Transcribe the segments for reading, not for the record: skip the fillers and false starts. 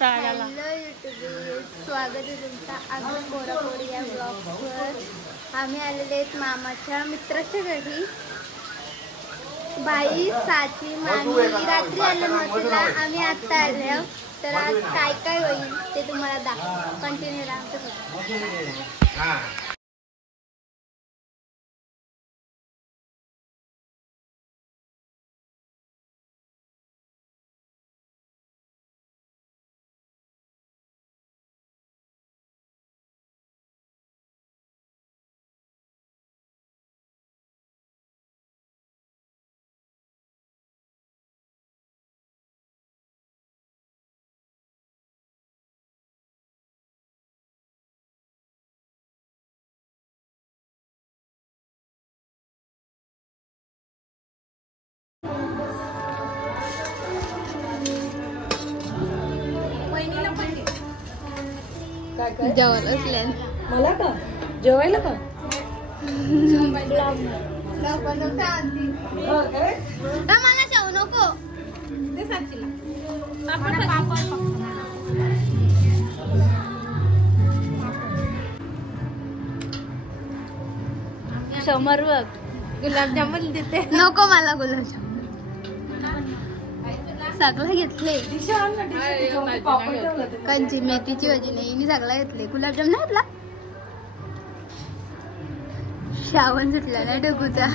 Hello YouTube, स्वागत आहे तुमचा आम्ही कोराकोरी या ब्लॉगवर. आम्ही आलेले आहेत मामाच्या मित्राच्या घरी. बाई साची मामी रात्री आलं नव्हतं, आम्ही आत्ता आलो. तर आज काय काय होईल ते तुम्हाला दाखव. कंटिन्यू राहा आमच्यासोबत. जेवण असले मला का जेवायला का मला जेवू नको ते साक्षीला समोर बघ गुलाबजामुन देते. नको मला गुलाबजामुन. सगळं घेतले. कंची मेथीची भाजी नाही सगळं घेतले. गुलाबजाम नाही घेतला. श्रावण सुटला ना डोकूचा.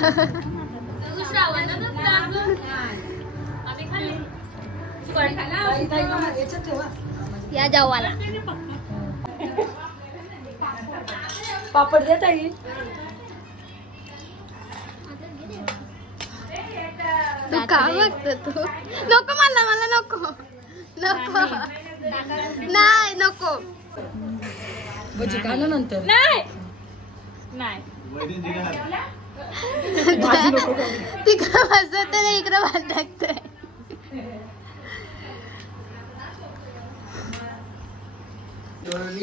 या जेवायला पापड देत आहे. तू काय बघतो तू. नको मला नको नको नाही नको. भजी खाल्लं नंतर नाही तिकडं बसत इकडं भात टाकतोय.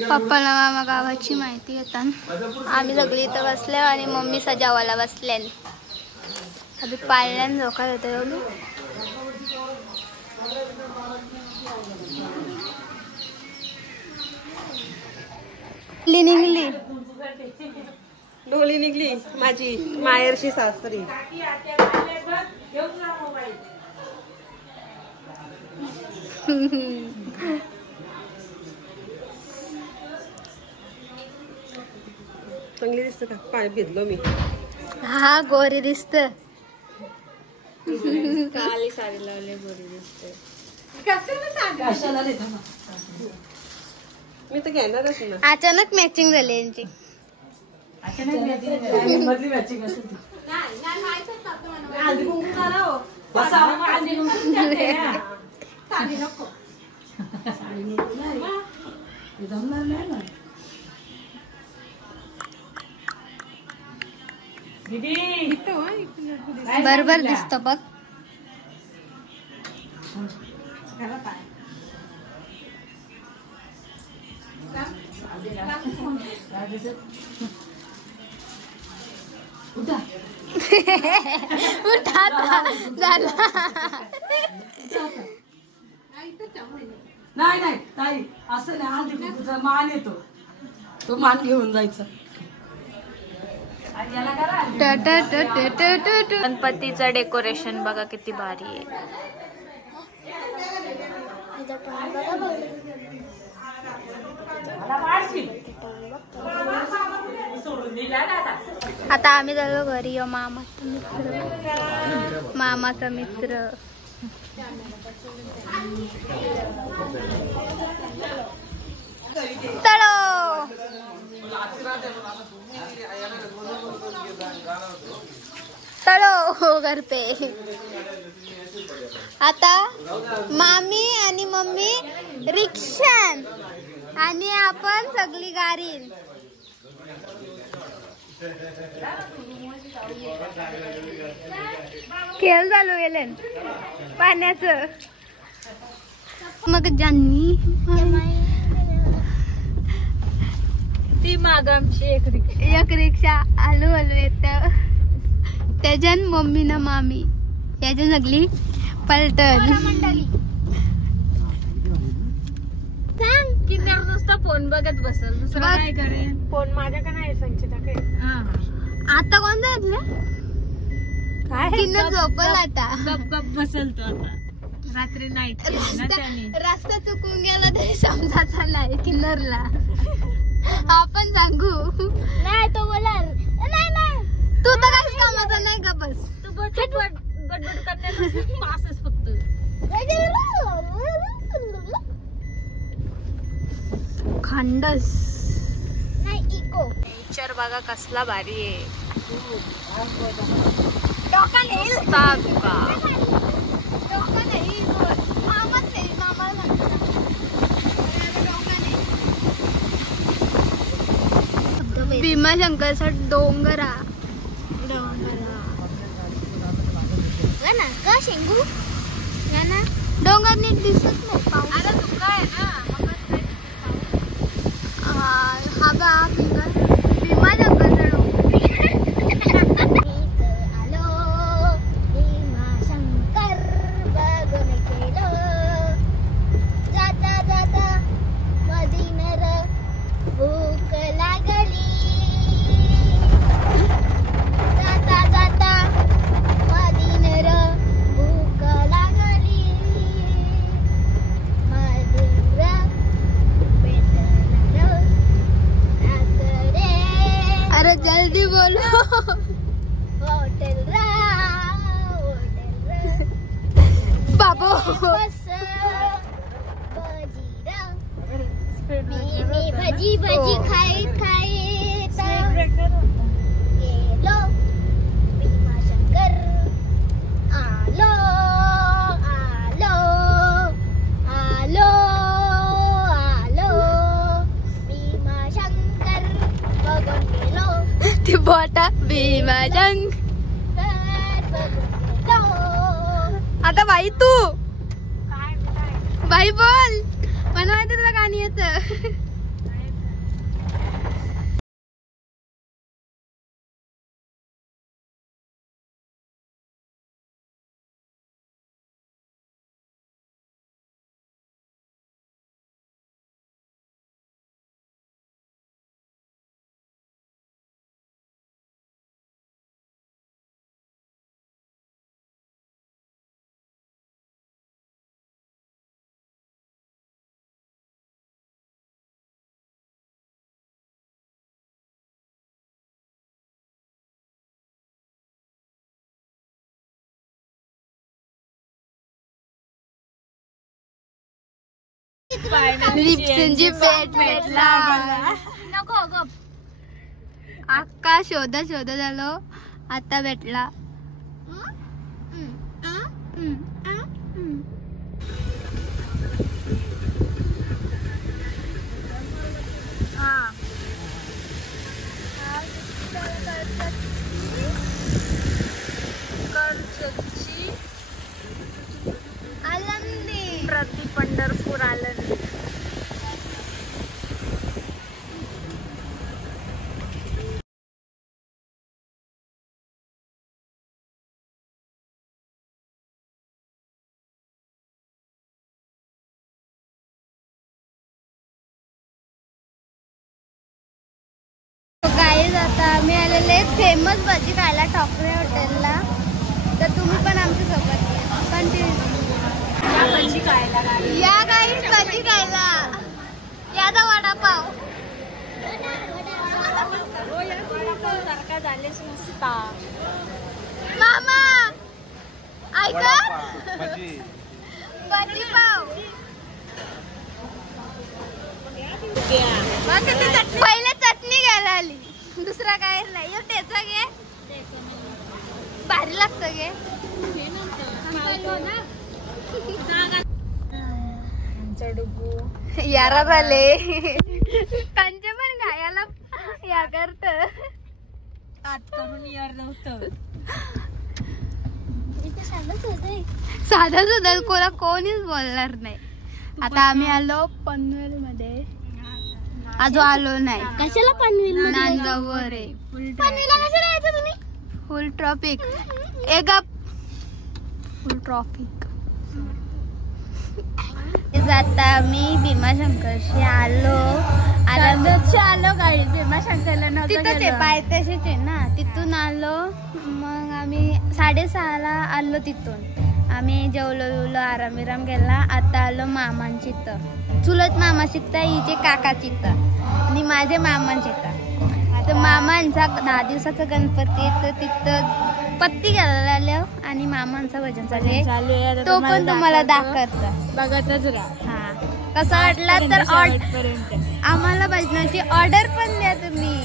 पप्पाला मामा गावाची माहिती घेतात. आम्ही सगळी इथं बसले आणि मम्मी सजावायला बसले. अभी पाळल्यान झोका होते. निघली डोली निघली माझी माहेरची सासरी. चांगली दिसत का. पाय भिजलो मी. हा गोरी दिसत. काली साडी लावली गोरी दिसते. मी तर घेणारच ना. अचानक मॅचिंग झाली यांची. बरोबर दिसत बघ. नाही नाही ताई असं नाही. आधी तुझा मान येतो तो मान घेऊन जायचा. गणपतीचं डेकोरेशन बघा किती भारी आहे. आता आम्ही झालो घरी. मामाचा मित्र चलो चलो घर पे. आता मामी आणि मम्मी रिक्षान आणि आपण सगळी गाडीन. खेळ चालू गेले पाण्याचं. मग ज्यांनी ती माग आमची एक रिक्षा आलू येत. त्याच्यान मम्मी ना मामी याच्या सगळी पलटण. किन्नर नुसता फोन बघत बसल, दुसरं काय करेन. फोन माझ्याकडे नाही संचिता काय. आता कोण जायचं काय किन्नर झोपल आता. गप गप बसल तो आता. रात्री नाईट ना त्याने. रस्ता चुकून गेला तरी समजायचा नाही किन्नरला. आपण सांगू नाही तो बोलार नाही तू तर काहीच कामाचा नाही का. बस तू बडबड करण्याचं पासच फक्त. खंडस नाही इको. नेचर बघा कसला भारी आहे. भीमाशंकरचा डोंगरा ना का शेंगू ना डोंगर नीट दिसत नाही. आता धुका आहे ना. हा बा भीमाशंकरचा आलो भीमाशंकर बघून केलो जाता जाता मदीनर भूक लागली. जाता जाता मदीनर भूक लागली. मधुर पेटणार रात्रे. अरे जल्दी बोलो. होटल रा बाबू बस मी भजी भजी खाईत खाईत गेलो भीमाशंकर. आलो आलो आलो आलो भीमाशंकर बघून गेलो. ती बोटा भीमाशंकर बघून गेलो. आता बाई तू बाई बोल. मला माहिती तुला गाणी येतं. लिप्सनची भेट भेटला. नको गप. अक्का शोधा झालो आता भेटला. आलंदी प्रति पंढरपूर आलंदी. गाईज आता आम्ही आलेले फेमस भजी खायला टॉकरे हॉटेलला. तर तुम्ही पण आमच्या सोबत कंटिन्यू भजी खायला या गाईज भजी खायला. याचा वडापाव सारखा झालेच नसता. मामा ऐका भजी पाव. पहिले चटणी घ्यायला आली. दुसरा काय नाही. त्याचा घे भारी लागतं गे. यारा झाले त्यांचे पण गायाला या करत आत करून यार नव्हतं. साधा सुद्धा कोणा कोणीच बोलणार नाही. आता आम्ही आलो पनवेल मध्ये. अजून आलो नाही. कशाला पनवेल नांदगावर आहे. फुल ट्रॉफिक एक फुल ट्रॉफिक. गाईज आता आम्ही भीमाशंकरशी आलो गाईज भीमाशंकरला तिथंच पायथ्याशीच आहे ना. तिथून आलो मग आम्ही 6:30ला आलो. तिथून आम्ही जेवलो आराम केला. आता आलो मामांची इथं, चुलत मामाची इथं, हिचे काकाची इथं आणि माझे मामांची इथं. तर मामांचा 10 दिवसाचा गणपती तर तिथं पत्ती घालायला आणि मामांचा भजन चालू आहे. तो पण तुम्हाला दाखवतो, बघतच राहा. हा कसा वाटला तर आम्हाला भजनाची ऑर्डर पण द्या तुम्ही.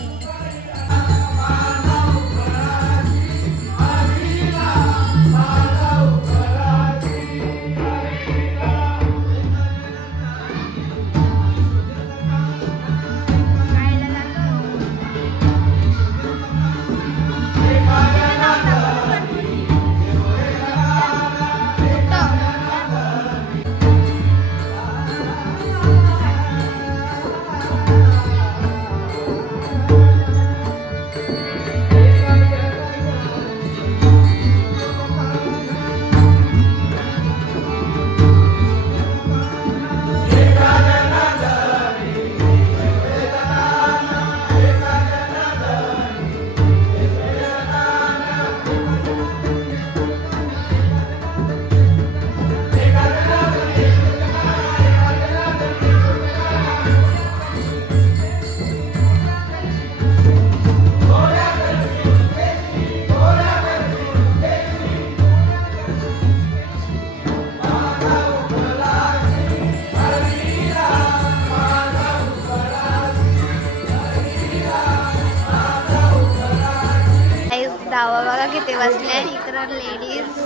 गावा बघा किती बसल्या. इकडं लेडीज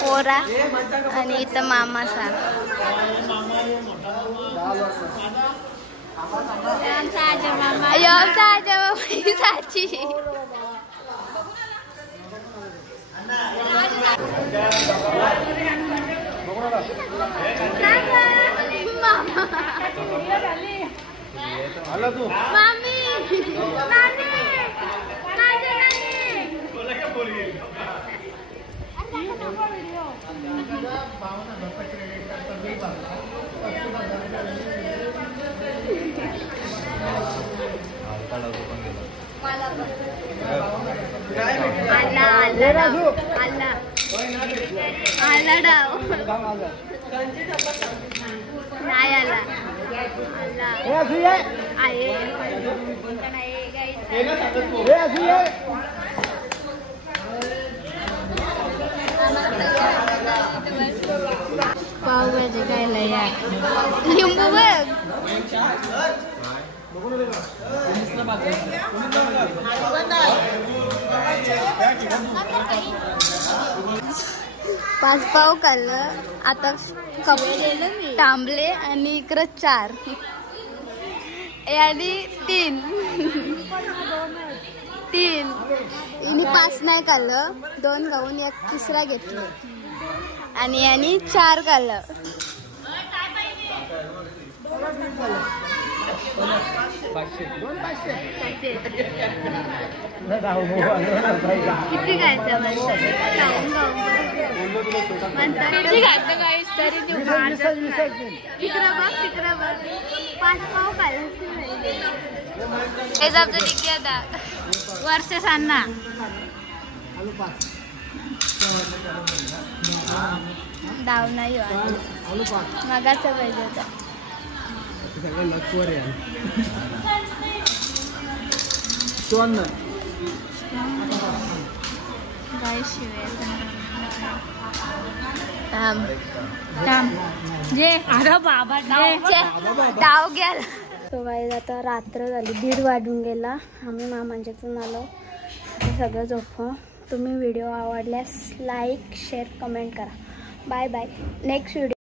पोरा आणि इथं मामा साहेब. पावभाजी खायला या. लिंबू बघ. 5 पाव खाल्लं. आता तांबले आणि इकडं 4 आणि 3 इनी 5 नाही खाल्लं. 2 खाऊन एक तिसरा घेतलं आणि यांनी 4 खाल्लं. किती खायचं तिकडं बघ 5 पाव खायला. वर्ष सांना डाव नाही मगाचा पाहिजे होता. डाव गेला. तो गाईज आता रात्र झाली, 1:30 वाजून गेला. आम्ही मामांच्यातून आलो. आता सगळं झोपं. तुम्ही व्हिडिओ आवडल्यास लाईक शेअर कमेंट करा. Bye bye. Next video.